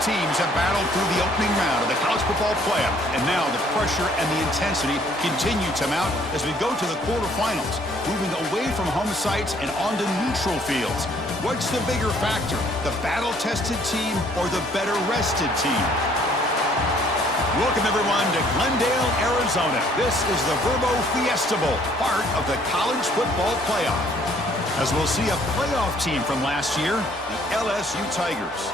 teams have battled through the opening round of the college football playoff, and now the pressure and the intensity continue to mount as we go to the quarterfinals, moving away from home sites and onto neutral fields. What's the bigger factor, the battle-tested team or the better-rested team? Welcome, everyone, to Glendale, Arizona. This is the Verbo Fiesta Bowl, part of the college football playoff. As we'll see a playoff team from last year, the LSU Tigers,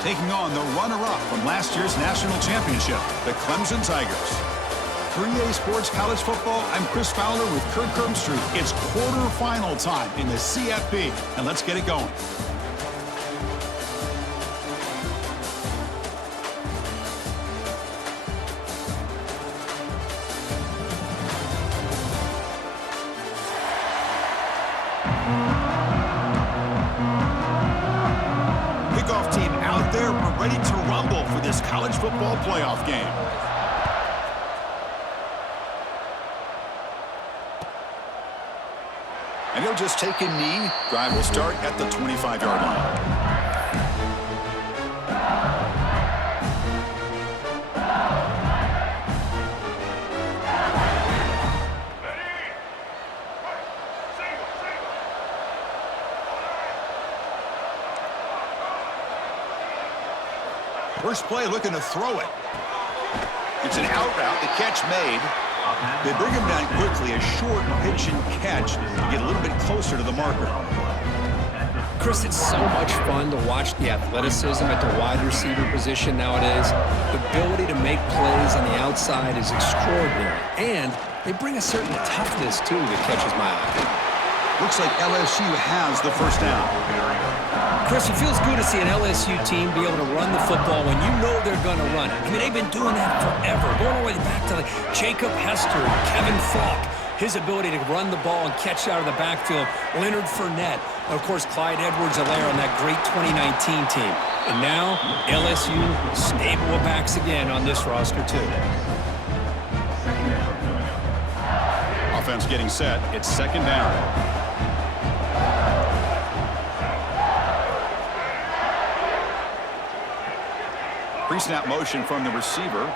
taking on the runner-up from last year's national championship, the Clemson Tigers. 3A Sports College Football, I'm Chris Fowler with Kirk Herbstreit. It's quarterfinal time in the CFB, and let's get it going. Kickoff team out there. We're ready to rumble for this college football playoff game. And he'll just take a knee. Drive will start at the 25-yard line. First play, looking to throw it. It's an out route, the catch made. They bring him down quickly, a short pitch and catch to get a little bit closer to the marker. Chris, it's so much fun to watch the athleticism at the wide receiver position nowadays. The ability to make plays on the outside is extraordinary. And they bring a certain toughness, too, that catches my eye. Looks like LSU has the first down. Chris, it feels good to see an LSU team be able to run the football when you know they're going to run it. I mean, they've been doing that forever, going all the way back to like Jacob Hester and Kevin Falk. His ability to run the ball and catch out of the backfield. Leonard Fournette. And of course, Clyde Edwards-Helaire on that great 2019 team. And now, LSU stable of backs again on this roster, too. Offense getting set. It's second down. Pre-snap motion from the receiver.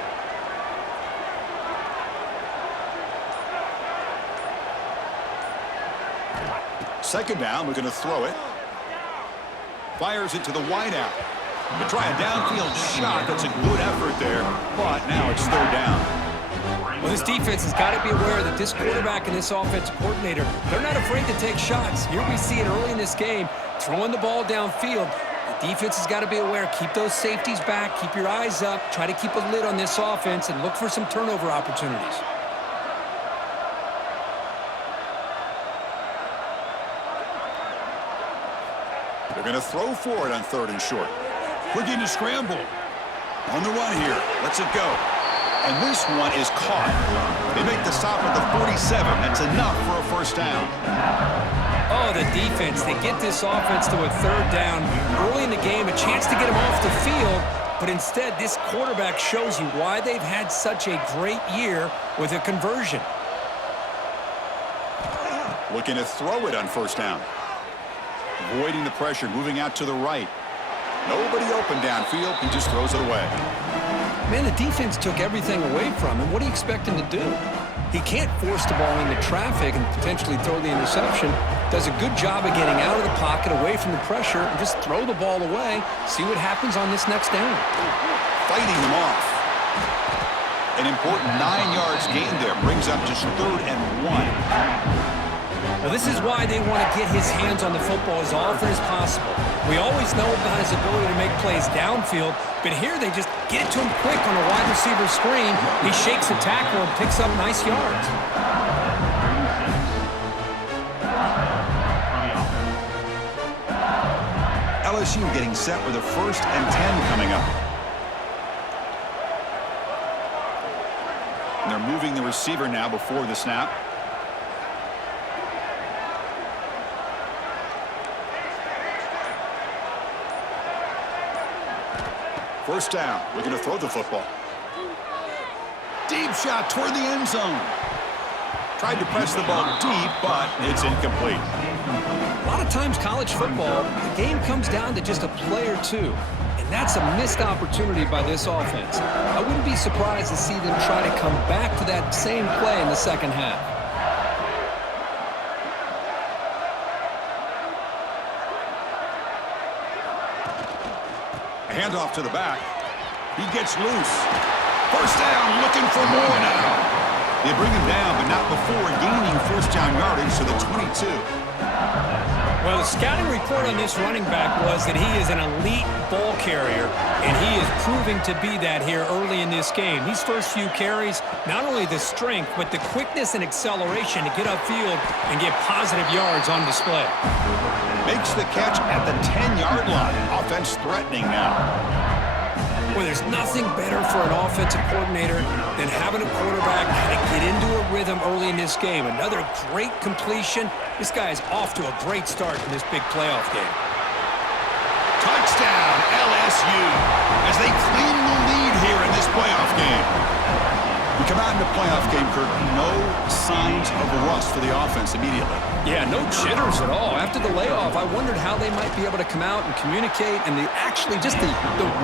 Second down, we're going to throw it. Fires it to the wideout. To try a downfield shot. That's a good effort there, but now it's third down. Well, this defense has got to be aware that this quarterback and this offensive coordinator, they're not afraid to take shots. Here we see it early in this game, throwing the ball downfield. The defense has got to be aware. Keep those safeties back. Keep your eyes up. Try to keep a lid on this offense and look for some turnover opportunities. They're going to throw for it on third and short. Looking to scramble. On the run here. Lets it go. And this one is caught. They make the stop at the 47. That's enough for a first down. Oh, the defense. They get this offense to a third down early in the game, a chance to get them off the field. But instead, this quarterback shows you why they've had such a great year with a conversion. Looking to throw it on first down. Avoiding the pressure, moving out to the right. Nobody open downfield. He just throws it away. Man, the defense took everything away from him. What do you expect him to do? He can't force the ball into traffic and potentially throw the interception. Does a good job of getting out of the pocket, away from the pressure, and just throw the ball away. See what happens on this next down. Fighting him off. An important 9 yards gain there. Brings up just third and 1. Well, this is why they want to get his hands on the football as often as possible. We always know about his ability to make plays downfield, but here they just get it to him quick on a wide receiver screen. He shakes the tackle and picks up nice yards. LSU getting set with a 1st and 10 coming up. And they're moving the receiver now before the snap. First down. We're going to throw the football. Deep shot toward the end zone. Tried to press the ball deep, but it's incomplete. A lot of times college football, the game comes down to just a play or two. And and that's a missed opportunity by this offense. I wouldn't be surprised to see them try to come back to that same play in the second half. A handoff to the back. He gets loose. First down, looking for more now. They bring him down, but not before gaining first down yardage to the 22. Well, the scouting report on this running back was that he is an elite ball carrier, and he is proving to be that here early in this game. These first few carries, not only the strength, but the quickness and acceleration to get upfield and get positive yards on display. Makes the catch at the 10-yard line. Offense threatening now. Well, there's nothing better for an offensive coordinator than having a quarterback kind of get into a rhythm early in this game. Another great completion. This guy is off to a great start in this big playoff game. Touchdown, LSU, as they claim the lead here in this playoff game. We come out in the playoff game, Kirk, no signs of rust for the offense immediately. Yeah, no jitters at all. After the layoff, I wondered how they might be able to come out and communicate and actually just the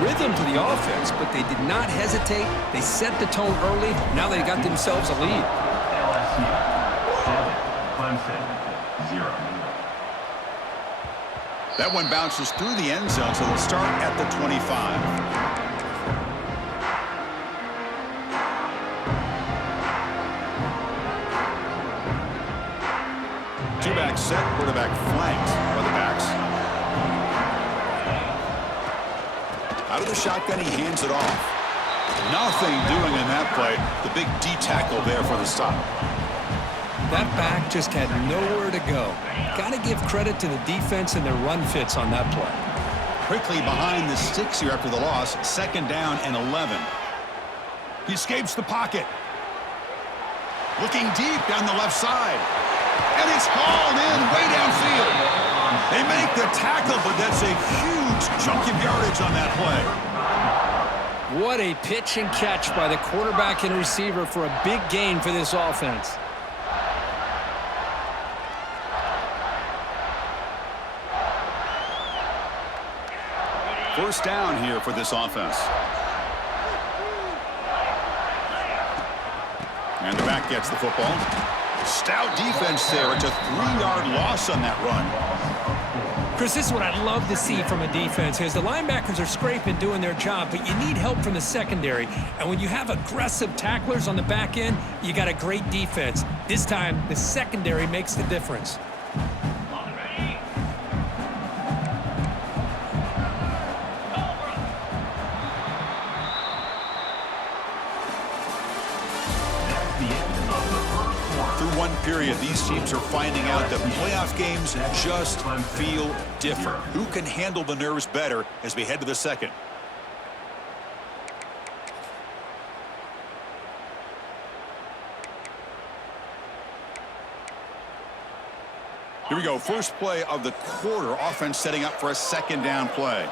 rhythm to the offense, but they did not hesitate. They set the tone early. Now they got themselves a lead. LSU 7, Clemson 0. That one bounces through the end zone, so they'll start at the 25. Two-back set, quarterback flanked by the backs. Out of the shotgun, he hands it off. Nothing doing in that play. The big D tackle there for the stop. That back just had nowhere to go. Got to give credit to the defense and their run fits on that play. Quickly behind the sticks here after the loss. Second down and 11. He escapes the pocket. Looking deep down the left side. And it's called in way downfield. They make the tackle, but that's a huge chunk of yardage on that play. What a pitch and catch by the quarterback and receiver for a big gain for this offense. First down here for this offense. And the back gets the football. Stout defense there. It's a 3-yard loss on that run. Chris, this is what I love to see from a defense is the linebackers are scraping, doing their job, but you need help from the secondary. And when you have aggressive tacklers on the back end, you got a great defense. This time, the secondary makes the difference. One period, these teams are finding out that playoff games just feel different. Who can handle the nerves better as we head to the second? Here we go. First play of the quarter. Offense setting up for a second down play.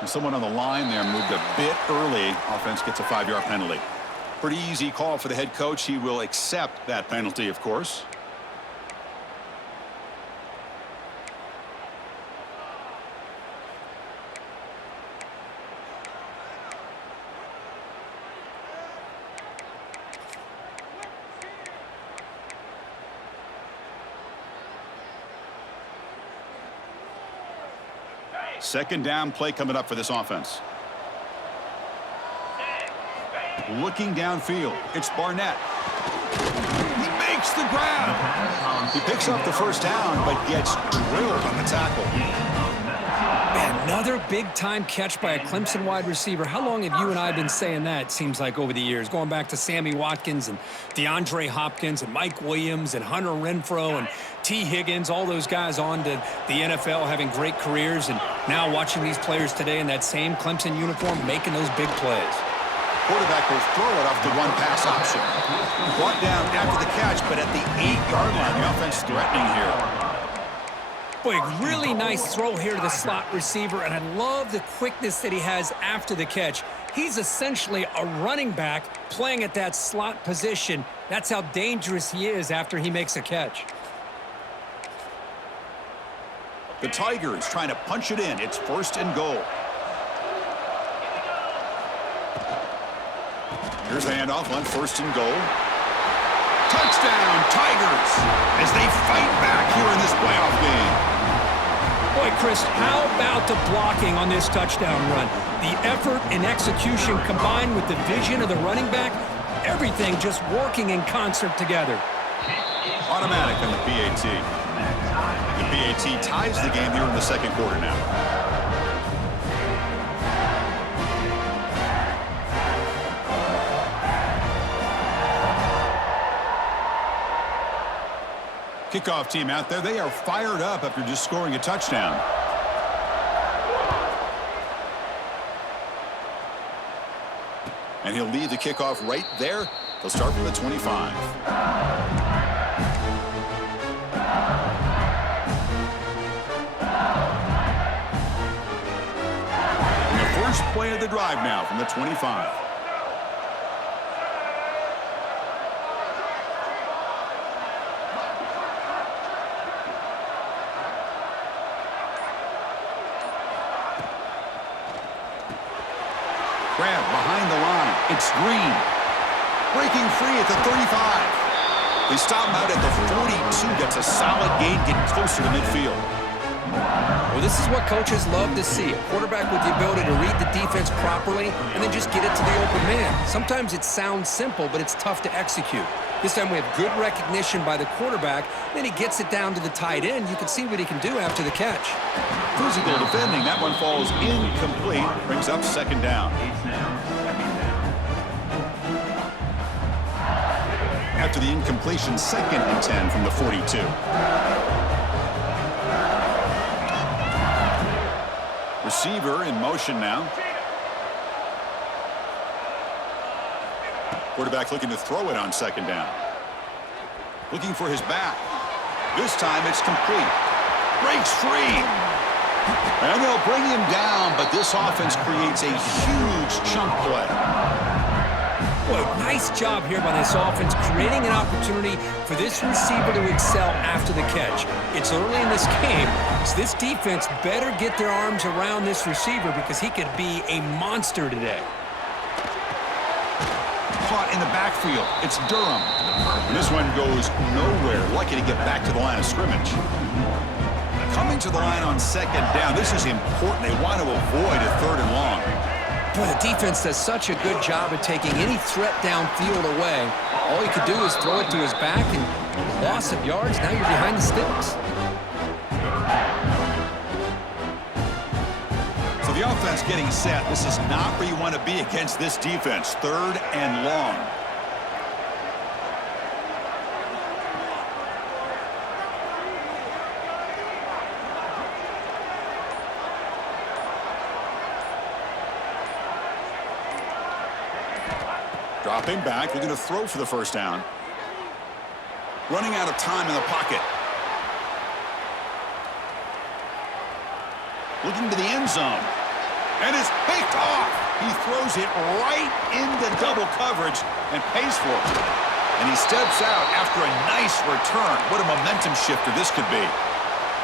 And someone on the line there moved a bit early. Offense gets a 5-yard penalty. Pretty easy call for the head coach. He will accept that penalty, of course. Second down play coming up for this offense. Looking downfield. It's Barnett. He makes the grab. He picks up the first down, but gets drilled on the tackle. Man, another big-time catch by a Clemson wide receiver. How long have you and I been saying that, it seems like, over the years? Going back to Sammy Watkins and DeAndre Hopkins and Mike Williams and Hunter Renfrow and T. Higgins, all those guys on to the NFL having great careers, and now watching these players today in that same Clemson uniform making those big plays. Quarterback will throw it off the one-pass option. Brought down after the catch, but at the 8-yard line, the offense threatening here. Boy, really nice throw here to the slot receiver, and I love the quickness that he has after the catch. He's essentially a running back playing at that slot position. That's how dangerous he is after he makes a catch. The Tigers trying to punch it in. It's 1st and goal. Here's the handoff on 1st and goal. Touchdown, Tigers, as they fight back here in this playoff game. Boy, Chris, how about the blocking on this touchdown run? The effort and execution combined with the vision of the running back, everything just working in concert together. Automatic on the PAT. The PAT ties the game here in the 2nd quarter now. Kickoff team out there, they are fired up after just scoring a touchdown. And he'll lead the kickoff right there. They'll start from the 25. And the first play of the drive now from the 25. Grab behind the line. It's Green. Breaking free at the 35. They stop him out at the 42. That's a solid gain, getting closer to midfield. Well, this is what coaches love to see. A quarterback with the ability to read the defense properly and then just get it to the open man. Sometimes it sounds simple, but it's tough to execute. This time we have good recognition by the quarterback. Then he gets it down to the tight end. You can see what he can do after the catch. Physical defending. That one falls incomplete. Brings up 2nd down. After the incompletion, 2nd and 10 from the 42. Receiver in motion now. Quarterback looking to throw it on 2nd down. Looking for his back. This time it's complete. Breaks free. And they'll bring him down, but this offense creates a huge chunk play. Boy, nice job here by this offense, creating an opportunity for this receiver to excel after the catch. It's early in this game, so this defense better get their arms around this receiver because he could be a monster today. Caught in the backfield. It's Durham. And this one goes nowhere. Lucky to get back to the line of scrimmage. Coming to the line on 2nd down. This is important. They want to avoid a 3rd and long. Boy, the defense does such a good job of taking any threat downfield away. All you could do is throw it to his back, and loss of yards, now you're behind the sticks. So the offense getting set. This is not where you want to be against this defense. 3rd and long. Dropping back, looking to throw for the 1st down. Running out of time in the pocket. Looking to the end zone. And it's picked off. He throws it right into double coverage and pays for it. And he steps out after a nice return. What a momentum shifter this could be.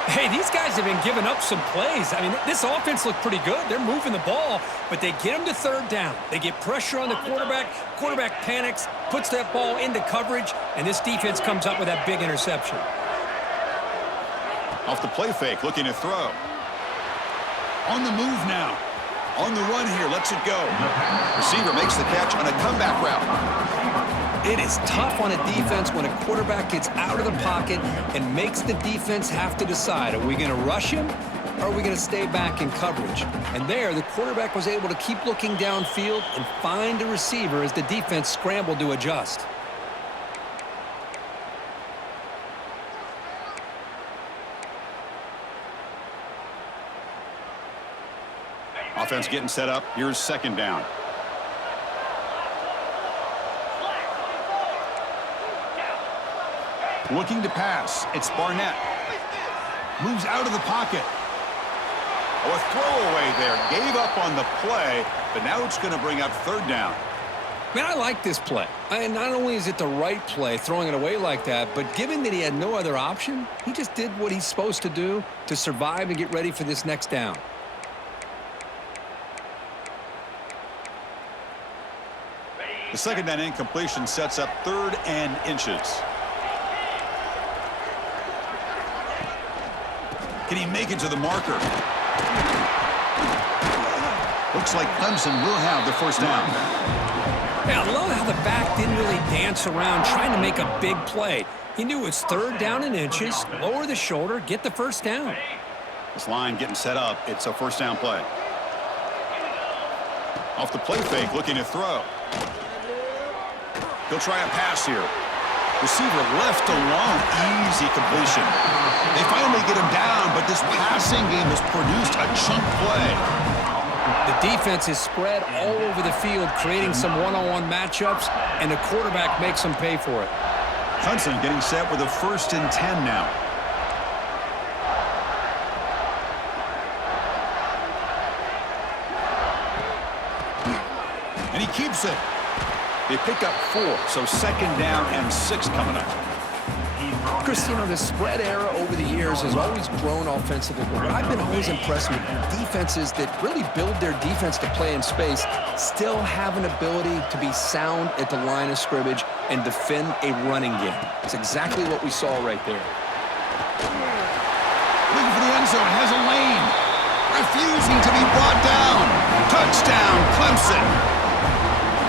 Hey, these guys have been giving up some plays. I mean, this offense looked pretty good. They're moving the ball, but they get them to 3rd down. They get pressure on the quarterback. Quarterback panics, puts that ball into coverage, and this defense comes up with that big interception. Off the play fake, looking to throw. On the move now. On the run here, lets it go. Receiver makes the catch on a comeback route. It is tough on a defense when a quarterback gets out of the pocket and makes the defense have to decide, are we going to rush him or are we going to stay back in coverage? And there, the quarterback was able to keep looking downfield and find a receiver as the defense scrambled to adjust. Offense getting set up. Here's 2nd down. Looking to pass. It's Barnett. Moves out of the pocket. Oh, a throwaway there. Gave up on the play, but now it's going to bring up third down. Man, I like this play. And not only is it the right play, throwing it away like that, but given that he had no other option, he just did what he's supposed to do to survive and get ready for this next down. The second down incompletion sets up 3rd and inches. Can he make it to the marker? Looks like Clemson will have the first down. Yeah, I love how the back didn't really dance around trying to make a big play. He knew it's 3rd down and inches, lower the shoulder, get the first down. This line getting set up. It's a first down play. Off the play fake, looking to throw. He'll try a pass here. Receiver left alone. Easy completion. They finally get him down, but this passing game has produced a chunk play. The defense is spread all over the field, creating some one-on-one matchups, and the quarterback makes them pay for it. Clemson getting set with a 1st and 10 now. And he keeps it. They pick up 4, so 2nd down and 6 coming up. Chris, you know, the spread era over the years has always grown offensively, but what I've been always impressed with defenses that really build their defense to play in space still have an ability to be sound at the line of scrimmage and defend a running game. It's exactly what we saw right there. Looking for the end zone, has a lane. Refusing to be brought down. Touchdown, Clemson.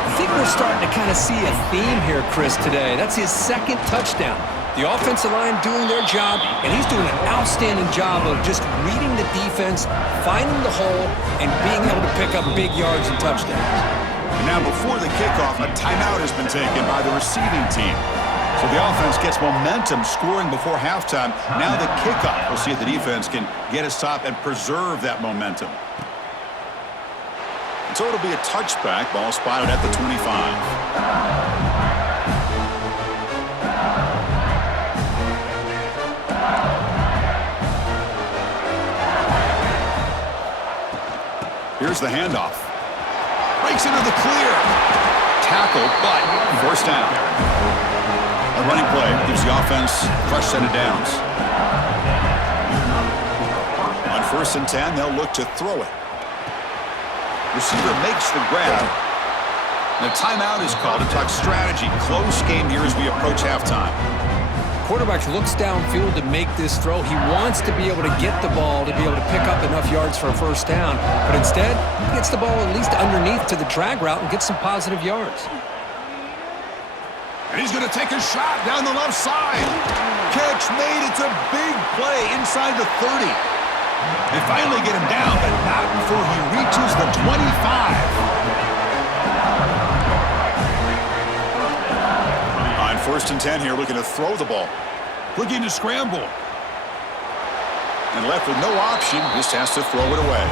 I think we're starting to kind of see a theme here, Chris, today. That's his 2nd touchdown. The offensive line doing their job, and he's doing an outstanding job of just reading the defense, finding the hole, and being able to pick up big yards and touchdowns. And now before the kickoff, a timeout has been taken by the receiving team. So the offense gets momentum scoring before halftime. Now the kickoff. We'll see if the defense can get a stop and preserve that momentum. And so it'll be a touchback. Ball spotted at the 25. Here's the handoff. Breaks into the clear. Tackle, but first down. A running play gives the offense a fresh set of downs. On 1st and 10, they'll look to throw it. Receiver makes the grab. And a timeout is called to talk strategy. Close game here as we approach halftime. Quarterback looks downfield to make this throw. He wants to be able to get the ball to be able to pick up enough yards for a first down, but instead, he gets the ball at least underneath to the drag route and gets some positive yards. And he's going to take a shot down the left side. Catch made. It's a big play inside the 30. They finally get him down, but not before he reaches the 25. On 1st and 10 here, looking to throw the ball. Looking to scramble. And left with no option, just has to throw it away.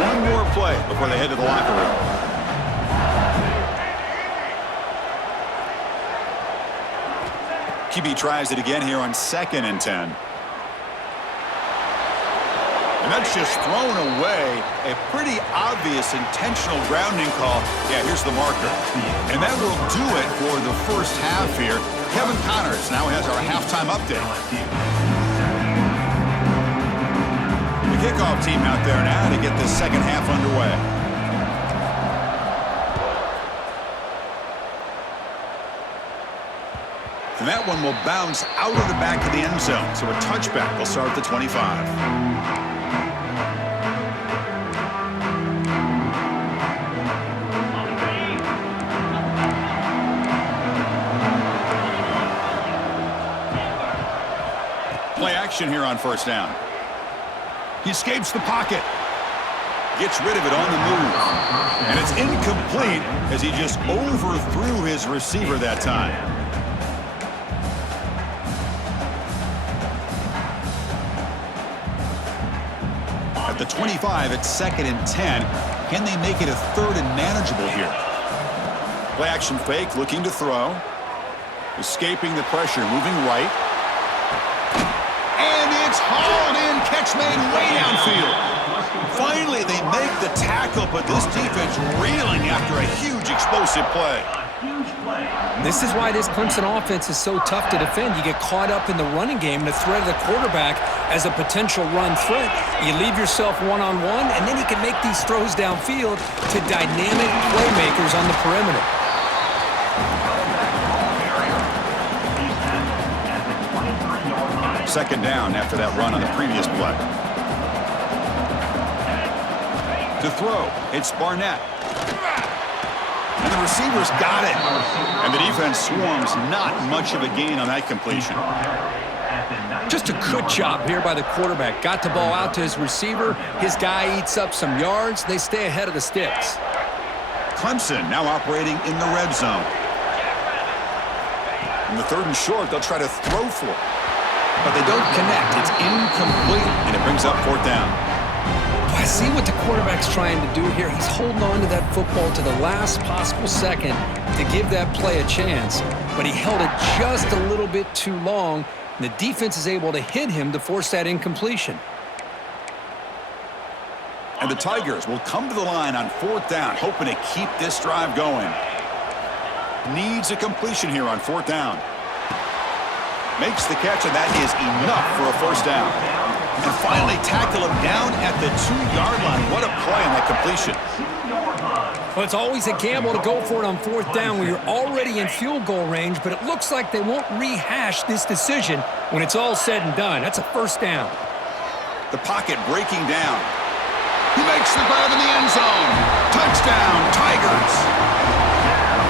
One more play before they head to the locker room. QB tries it again here on 2nd and 10. And that's just thrown away. A pretty obvious intentional grounding call. Yeah, here's the marker. And that will do it for the first half here. Kevin Connors now has our halftime update. The kickoff team out there now to get this second half underway. And that one will bounce out of the back of the end zone. So a touchback will start at the 25. Play action here on 1st down. He escapes the pocket. Gets rid of it on the move. And it's incomplete as he just overthrew his receiver that time. At the 25, it's 2nd and 10. Can they make it a third and manageable here? Play action fake, looking to throw. Escaping the pressure, moving right. And it's hauled in. Catch made way downfield. Finally, they make the tackle, but this defense reeling after a huge explosive play. This is why this Clemson offense is so tough to defend. You get caught up in the running game, the threat of the quarterback as a potential run threat. You leave yourself one-on-one, and then you can make these throws downfield to dynamic playmakers on the perimeter. Second down after that run on the previous play. To throw, it's Barnett. And the receivers got it. And the defense swarms. Not much of a gain on that completion. Just a good job here by the quarterback. Got the ball out to his receiver. His guy eats up some yards. They stay ahead of the sticks. Clemson now operating in the red zone. In the third and short, they'll try to throw for it. But they don't connect. It's incomplete, and it brings up fourth down. I see what the quarterback's trying to do here. He's holding on to that football to the last possible second to give that play a chance. But he held it just a little bit too long. And the defense is able to hit him to force that incompletion. And the Tigers will come to the line on fourth down, hoping to keep this drive going. Needs a completion here on fourth down. Makes the catch, and that is enough for a first down. And finally tackle him down at the 2-yard line. What a play on that completion. Well, it's always a gamble to go for it on fourth down when you're already in field goal range, but it looks like they won't rehash this decision when it's all said and done. That's a first down. The pocket breaking down. He makes the grab in the end zone. Touchdown, Tigers.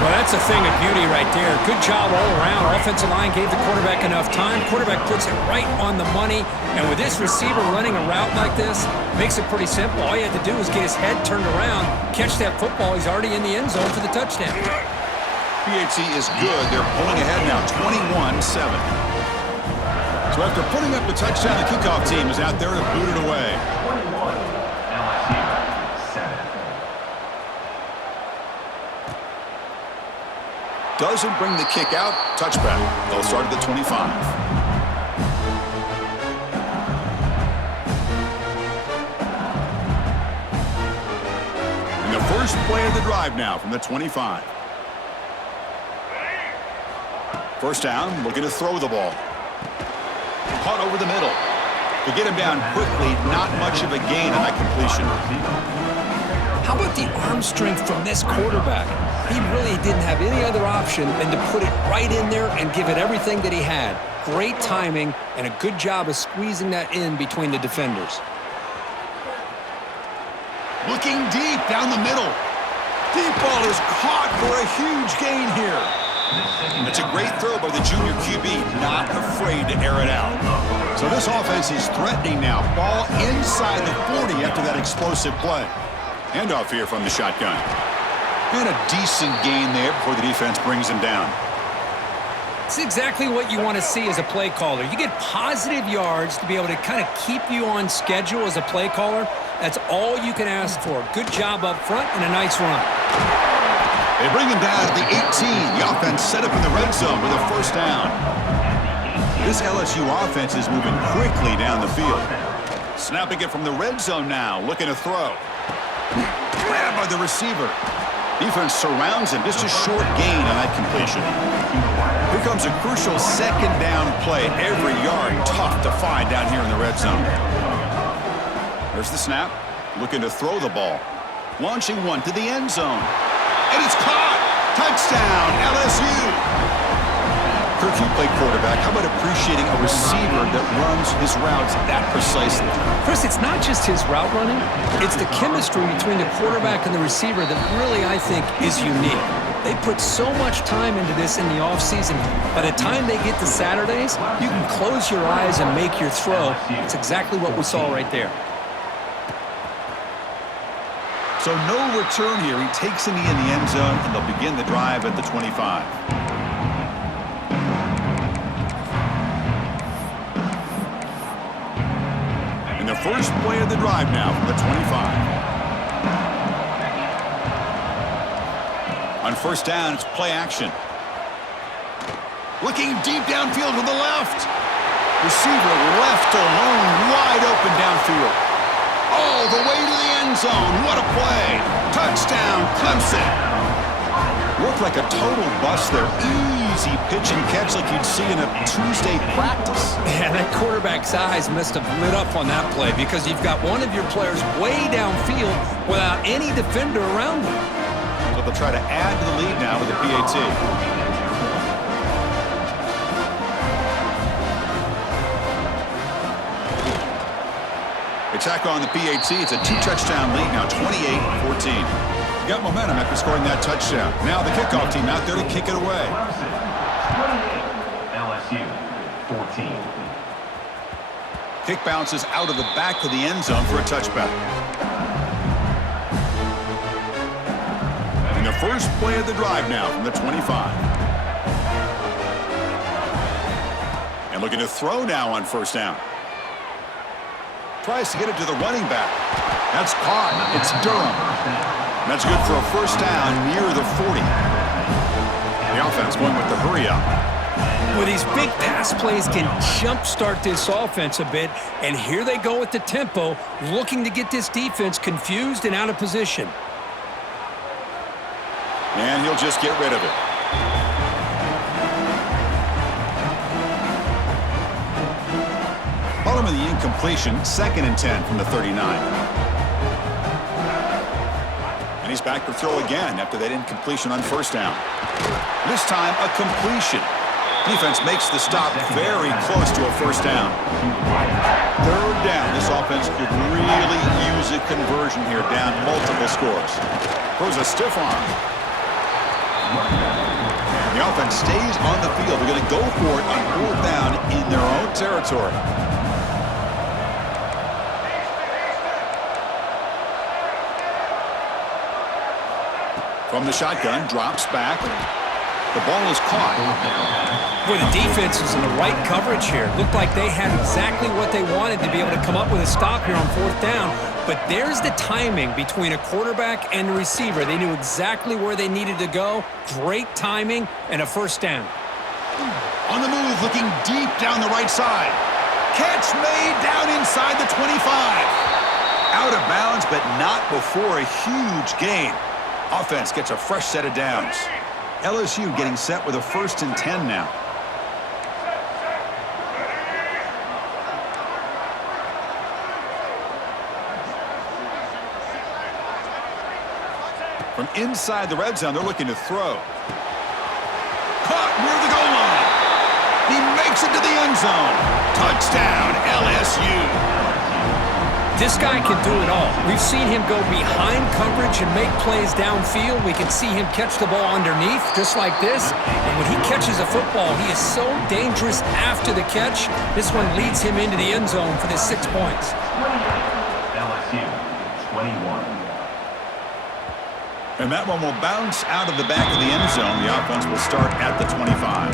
Well, that's a thing of beauty right there. Good job all around. Offensive line gave the quarterback enough time. Quarterback puts it right on the money. And with this receiver running a route like this, makes it pretty simple. All you had to do was get his head turned around, catch that football. He's already in the end zone for the touchdown. PHC is good. They're pulling ahead now, 21-7. So after putting up the touchdown, the kickoff team is out there to boot it away. Doesn't bring the kick out. Touchback. They'll start at the 25. And the first play of the drive now from the 25. First down, looking to throw the ball. Caught over the middle. To get him down quickly, not much of a gain on that completion. How about the arm strength from this quarterback? He really didn't have any other option than to put it right in there and give it everything that he had. Great timing and a good job of squeezing that in between the defenders. Looking deep down the middle. Deep ball is caught for a huge gain here. It's a great throw by the junior QB, not afraid to air it out. So this offense is threatening now. Ball inside the 40 after that explosive play. Handoff here from the shotgun. And a decent gain there before the defense brings him down. It's exactly what you want to see as a play caller. You get positive yards to be able to kind of keep you on schedule as a play caller. That's all you can ask for. Good job up front and a nice run. They bring him down at the 18. The offense set up in the red zone with a first down. This LSU offense is moving quickly down the field. Snapping it from the red zone now, looking to throw. Grabbed by the receiver. Defense surrounds him. Just a short gain on that completion. Here comes a crucial second down play. Every yard tough to find down here in the red zone. There's the snap. Looking to throw the ball. Launching one to the end zone. And it's caught. Touchdown, LSU. Kirk, you play quarterback. How about appreciating a receiver that runs his routes that precisely? Chris, it's not just his route running. It's the chemistry between the quarterback and the receiver that really, I think, is unique. They put so much time into this in the offseason. By the time they get to Saturdays, you can close your eyes and make your throw. It's exactly what we saw right there. So no return here. He takes in the end zone, and they'll begin the drive at the 25. And the first play of the drive now from the 25. On first down, it's play action. Looking deep downfield to the left. Receiver left alone, wide open downfield. All the way to the end zone. What a play. Touchdown, Clemson. Looked like a total bust there. Easy pitch and catch like you'd see in a Tuesday practice. Yeah, that quarterback's eyes must have lit up on that play because you've got one of your players way downfield without any defender around them. So they'll try to add to the lead now with the PAT. They tack on the PAT. It's a 2-touchdown lead now, 28-14. Got momentum after scoring that touchdown. Now the kickoff team out there to kick it away. LSU 14. Kick bounces out of the back of the end zone for a touchback. And the first play of the drive now from the 25. And looking to throw now on first down. Tries to get it to the running back. That's caught. It's Durham. That's good for a first down near the 40. The offense going with the hurry up. Well, these big pass plays can jumpstart this offense a bit, and here they go with the tempo, looking to get this defense confused and out of position. And he'll just get rid of it. Following the incompletion, 2nd and 10 from the 39. And he's back to throw again after that incompletion on first down. This time, a completion. Defense makes the stop very close to a first down. 3rd down. This offense could really use a conversion here, down multiple scores. Throws a stiff arm. The offense stays on the field. They're going to go for it on 4th down in their own territory. From the shotgun, drops back. The ball is caught. Boy, the defense is in the right coverage here. Looked like they had exactly what they wanted to be able to come up with a stop here on 4th down. But there's the timing between a quarterback and the receiver. They knew exactly where they needed to go. Great timing and a first down. On the move, looking deep down the right side. Catch made down inside the 25. Out of bounds, but not before a huge gain. Offense gets a fresh set of downs. LSU getting set with a 1st and 10 now. From inside the red zone, they're looking to throw. Caught near the goal line. He makes it to the end zone. Touchdown, LSU. This guy can do it all. We've seen him go behind coverage and make plays downfield. We can see him catch the ball underneath, just like this. And when he catches a football, he is so dangerous after the catch. This one leads him into the end zone for the 6 points. LSU 21. And that one will bounce out of the back of the end zone. The offense will start at the 25.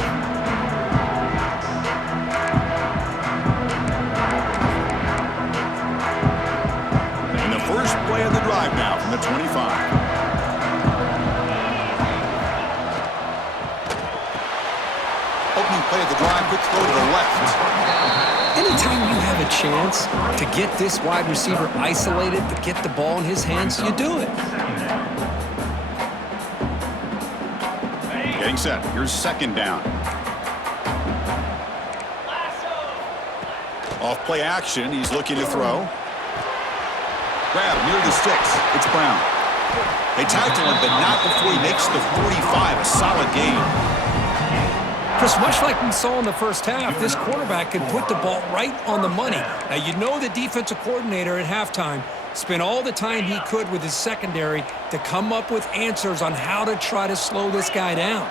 First play of the drive now from the 25. Opening play of the drive, quick throw to the left. Anytime you have a chance to get this wide receiver isolated, to get the ball in his hands, you do it. Getting set. Here's 2nd down. Off play action. He's looking to throw. Grab near the sticks. It's Brown. They tackle him, but not before he makes the 45. A solid gain. Chris, much like we saw in the first half, this quarterback could put the ball right on the money. Now, you know the defensive coordinator at halftime spent all the time he could with his secondary to come up with answers on how to try to slow this guy down.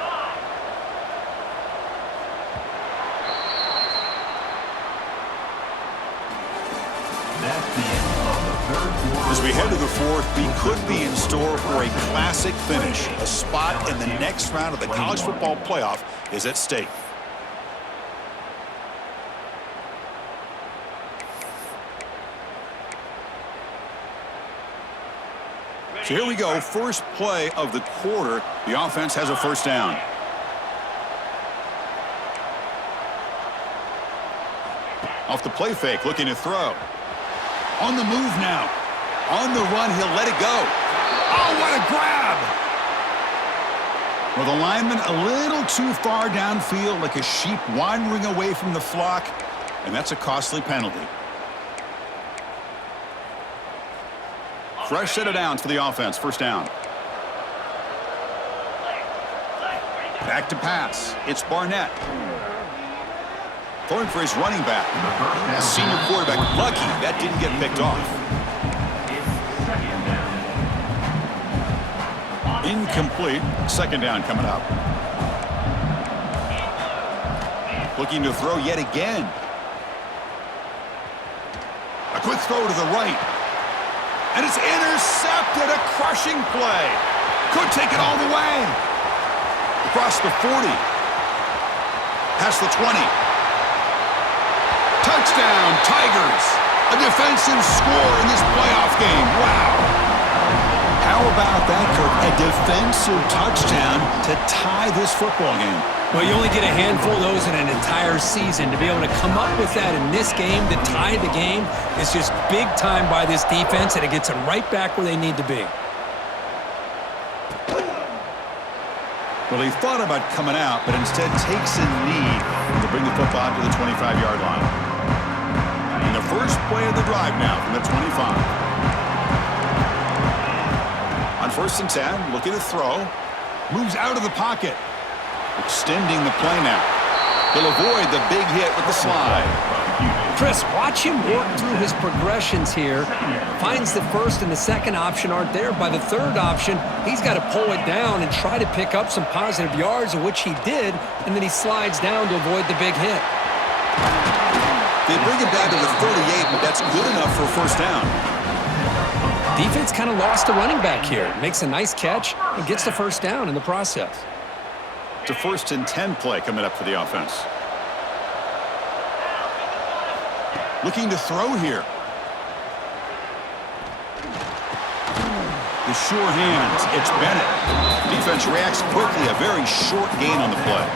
As we head to the 4th, we could be in store for a classic finish. A spot in the next round of the college football playoff is at stake. So here we go, first play of the quarter. The offense has a first down. Off the play fake, looking to throw. On the move now. On the run, he'll let it go. Oh, what a grab! Well, the lineman a little too far downfield, like a sheep wandering away from the flock, and that's a costly penalty. Fresh set of downs for the offense, first down. Back to pass. It's Barnett. Throwing for his running back. A senior quarterback, lucky that didn't get picked off. Incomplete. Second down coming up. Looking to throw yet again. A quick throw to the right. And it's intercepted. A crushing play. Could take it all the way. Across the 40. Past the 20. Touchdown, Tigers. A defensive score in this playoff game. Wow. How about that, Kirk? A defensive touchdown to tie this football game. Well, you only get a handful of those in an entire season. To be able to come up with that in this game, to tie the game, is just big time by this defense, and it gets them right back where they need to be. Well, he thought about coming out, but instead takes a knee to bring the football to the 25-yard line. And the first play of the drive now from the 25. On 1st and 10, looking to throw. Moves out of the pocket. Extending the play now. He'll avoid the big hit with the slide. Chris, watch him work through his progressions here. Finds the first and the second option aren't there. By the third option, he's got to pull it down and try to pick up some positive yards, of which he did, and then he slides down to avoid the big hit. They bring it down to the 38, but that's good enough for a first down. Defense kind of lost a running back here. Makes a nice catch and gets the first down in the process. It's a 1st and 10 play coming up for the offense. Looking to throw here. The sure hands. It's Bennett. Defense reacts quickly. A very short gain on the play.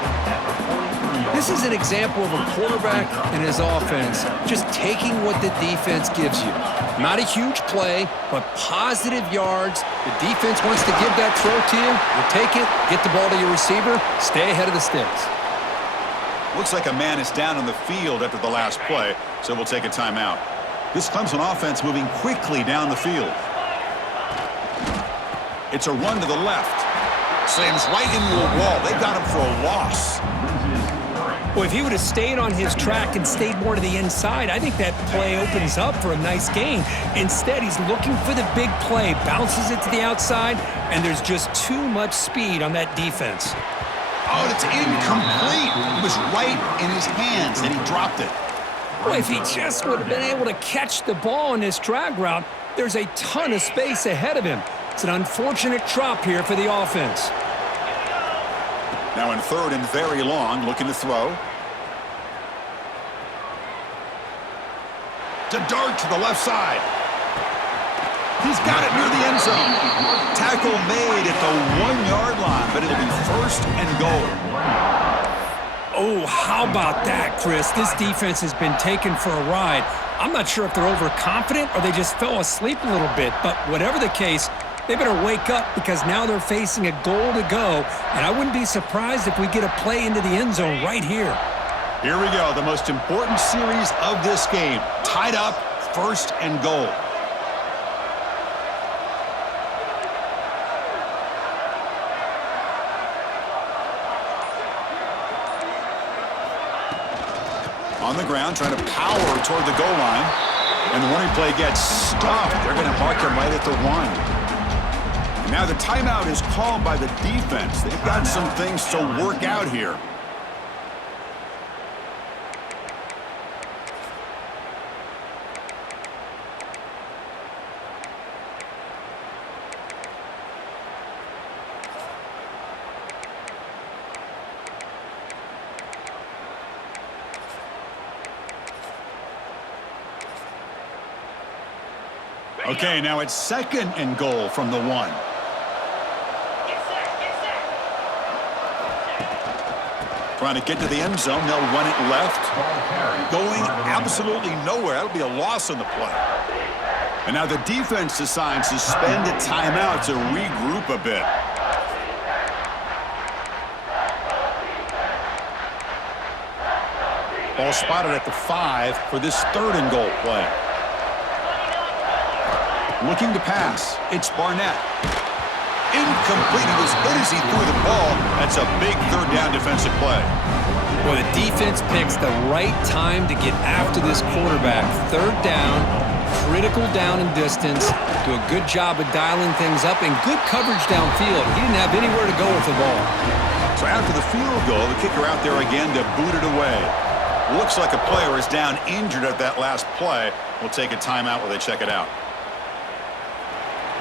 This is an example of a quarterback and his offense just taking what the defense gives you. Not a huge play, but positive yards. The defense wants to give that throw to you. You take it, get the ball to your receiver, stay ahead of the sticks. Looks like a man is down on the field after the last play, so we'll take a timeout. This Clemson offense moving quickly down the field. It's a run to the left. Slams right into a wall. They got him for a loss. Boy, if he would have stayed on his track and stayed more to the inside, I think that play opens up for a nice gain. Instead, he's looking for the big play, bounces it to the outside, and there's just too much speed on that defense. Oh, it's incomplete. It was right in his hands, and he dropped it. Boy, if he just would have been able to catch the ball in this drag route, there's a ton of space ahead of him. It's an unfortunate drop here for the offense. Now in 3rd and very long, looking to throw. To dart to the left side. He's got it near the end zone. Tackle made at the 1-yard line, but it'll be 1st and goal. Oh, how about that, Chris? This defense has been taken for a ride. I'm not sure if they're overconfident or they just fell asleep a little bit, but whatever the case, they better wake up because now they're facing a goal to go, and I wouldn't be surprised if we get a play into the end zone right here. Here we go, the most important series of this game. Tied up, 1st and goal. On the ground, trying to power toward the goal line. And the running play gets stopped. They're going to mark him right at the 1. Now the timeout is called by the defense. They've got some things to work out here. Okay, now it's 2nd and goal from the 1. Trying to get to the end zone. They'll run it left. Going absolutely nowhere. That'll be a loss on the play. And now the defense decides to spend a timeout to regroup a bit. Ball spotted at the 5 for this 3rd and goal play. Looking to pass. It's Barnett. Incomplete. He was hit as he threw the ball. That's a big 3rd down defensive play. Well, the defense picks the right time to get after this quarterback. 3rd down, critical down and distance. Do a good job of dialing things up and good coverage downfield. He didn't have anywhere to go with the ball. So after the field goal, the kicker out there again to boot it away. Looks like a player is down injured at that last play. We'll take a timeout while they check it out.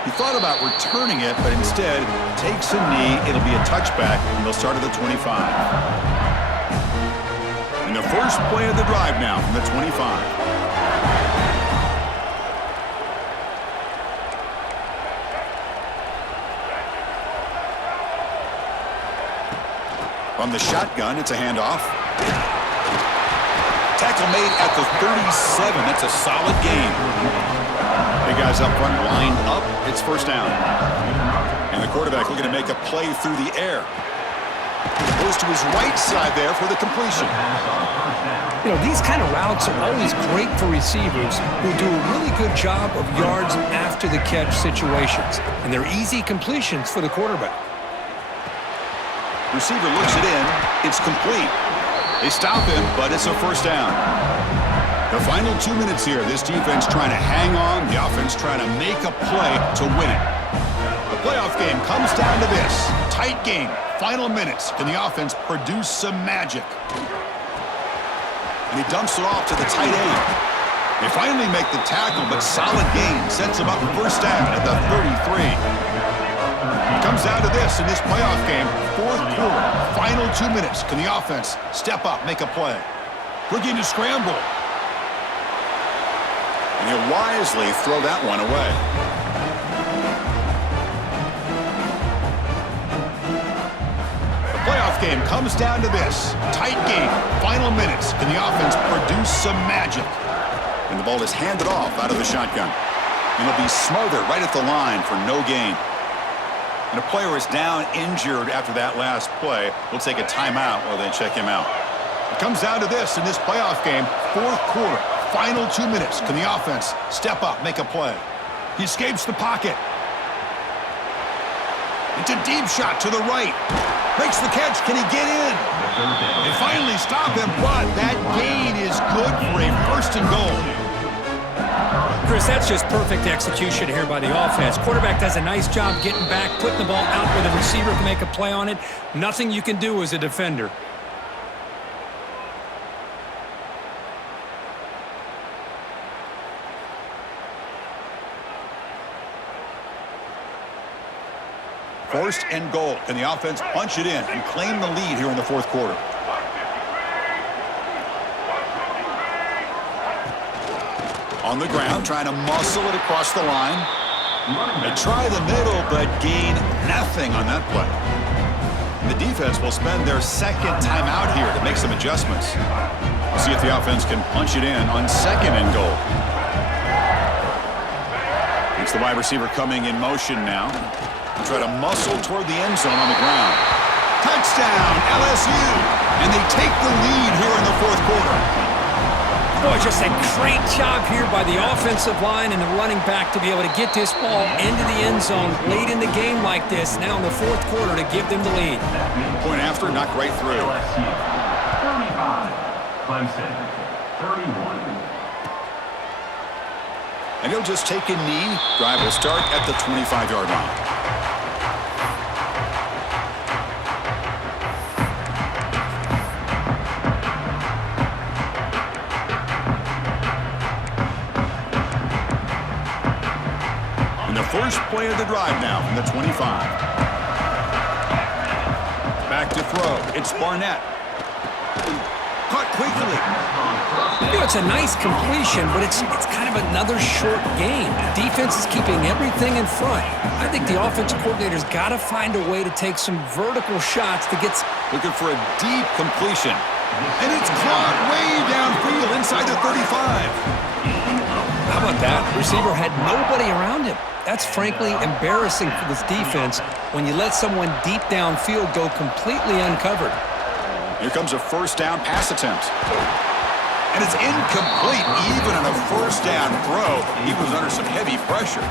He thought about returning it, but instead takes a knee. It'll be a touchback, and they'll start at the 25. And the first play of the drive now from the 25. From the shotgun, it's a handoff. Tackle made at the 37. That's a solid gain. Big guys up front lined up. It's 1st down. And the quarterback looking to make a play through the air. Goes to his right side there for the completion. You know, these kind of routes are always great for receivers who do a really good job of yards after the catch situations. And they're easy completions for the quarterback. Receiver looks it in. It's complete. They stop him, but it's a 1st down. The final 2 minutes here. This defense trying to hang on. The offense trying to make a play to win it. The playoff game comes down to this. Tight game. Final minutes. Can the offense produce some magic? And he dumps it off to the tight end. They finally make the tackle, but solid gain. Sets him up 1st down at the 33. It comes down to this in this playoff game. 4th quarter. Final 2 minutes. Can the offense step up, make a play? Looking to scramble. And he'll wisely throw that one away. The playoff game comes down to this. Tight game. Final minutes. Can the offense produce some magic? And the ball is handed off out of the shotgun. And it'll be smothered right at the line for no gain. And a player is down injured after that last play. We'll take a timeout while they check him out. It comes down to this in this playoff game. 4th quarter. Final 2 minutes. Can the offense step up, make a play? He escapes the pocket. It's a deep shot to the right. Makes the catch. Can he get in? They finally stop him, but that gain is good for a 1st and goal. Chris, that's just perfect execution here by the offense. Quarterback does a nice job getting back, putting the ball out where the receiver can make a play on it. Nothing you can do as a defender. First and goal. Can the offense punch it in and claim the lead here in the 4th quarter? On the ground, trying to muscle it across the line. They try the middle, but gain nothing on that play. The defense will spend their 2nd timeout here to make some adjustments. We'll see if the offense can punch it in on 2nd and goal. It's the wide receiver coming in motion now. Try to muscle toward the end zone on the ground. Touchdown, LSU! And they take the lead here in the 4th quarter. Boy, just a great job here by the offensive line and the running back to be able to get this ball into the end zone late in the game like this, now in the 4th quarter to give them the lead. Point after, knocked right through. LSU 35, Clemson 31. And he'll just take a knee. Drive will start at the 25-yard line. First play of the drive now from the 25. Back to throw. It's Barnett. caught quickly. You know, it's a nice completion, but it's kind of another short game. The defense is keeping everything in front. I think the offensive coordinator's got to find a way to take some vertical shots to get... Looking for a deep completion. And it's caught way downfield inside the 35. How about that? Receiver had nobody around him. That's frankly embarrassing for this defense when you let someone deep downfield go completely uncovered. Here comes a first down pass attempt. And it's incomplete even on a first down throw. He was under some heavy pressure.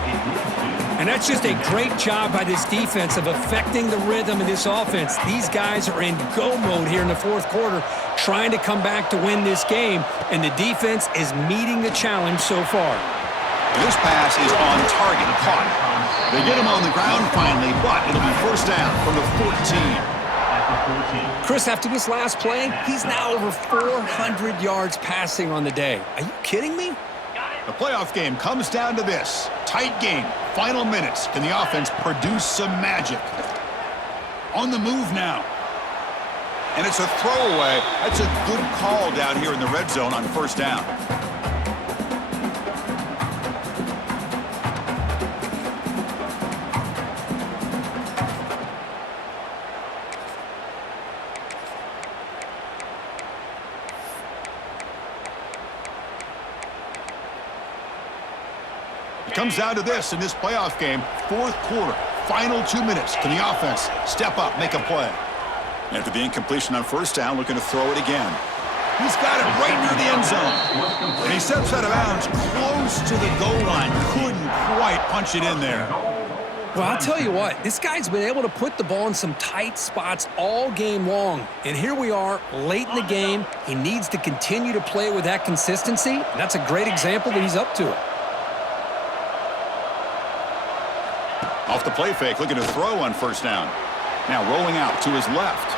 And that's just a great job by this defense of affecting the rhythm of this offense. These guys are in go mode here in the fourth quarter, trying to come back to win this game, and the defense is meeting the challenge so far. This pass is on target, caught. They get him on the ground finally, but it'll be first down from the 14. Chris, after this last play, he's now over 400 yards passing on the day. Are you kidding me? The playoff game comes down to this. Tight game, final minutes. Can the offense produce some magic? On the move now. And it's a throwaway. That's a good call down here in the red zone on first down. Comes down to this in this playoff game. Fourth quarter, final 2 minutes. Can the offense step up, make a play? After the incompletion on first down, looking to throw it again. He's got it right near the end zone. And he steps out of bounds close to the goal line. Couldn't quite punch it in there. Well, I'll tell you what, this guy's been able to put the ball in some tight spots all game long. And here we are, late in the game. He needs to continue to play with that consistency. And that's a great example that he's up to it. Off the play fake, looking to throw on first down. Now rolling out to his left.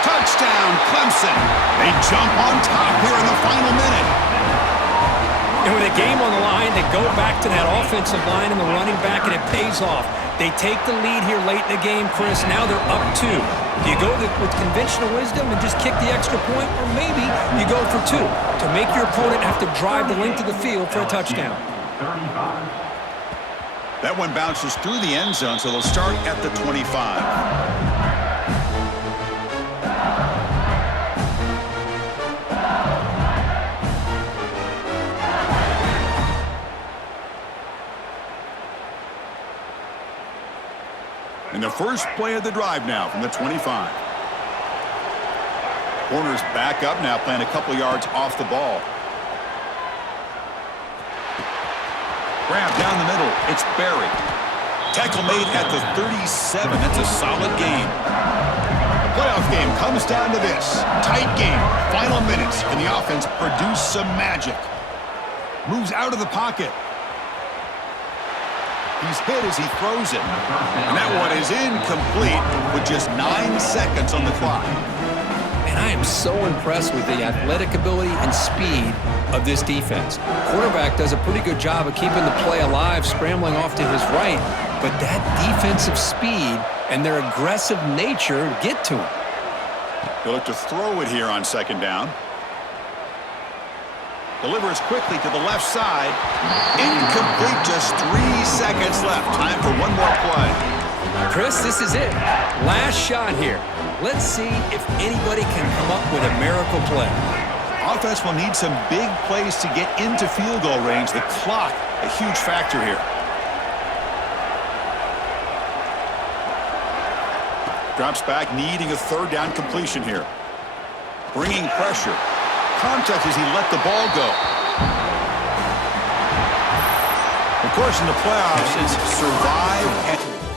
Touchdown, Clemson. They jump on top here in the final minute. And with a game on the line, they go back to that offensive line and the running back, and it pays off. They take the lead here late in the game, Chris. Now they're up 2. Do you go with conventional wisdom and just kick the extra point, or maybe you go for 2 to make your opponent have to drive the length of the field for a touchdown? 35. That one bounces through the end zone, so they'll start at the 25. And the first play of the drive now from the 25. Corners back up now, playing a couple yards off the ball. Grab down the middle. It's Barry. Tackle made at the 37. That's a solid game. The playoff game comes down to this. Tight game. Final minutes. Can the offense produce some magic? Moves out of the pocket. He's hit as he throws it. And that one is incomplete with just 9 seconds on the clock. And I am so impressed with the athletic ability and speed of this defense. Quarterback does a pretty good job of keeping the play alive, scrambling off to his right, but that defensive speed and their aggressive nature get to him. He'll look to throw it here on second down. Delivers quickly to the left side. Incomplete, just 3 seconds left. Time for one more play. Chris, this is it. Last shot here. Let's see if anybody can come up with a miracle play. Offense will need some big plays to get into field goal range. The clock, a huge factor here. Drops back, needing a third down completion here. Bringing pressure. Contact as he let the ball go. Of course, in the playoffs, it's survive and...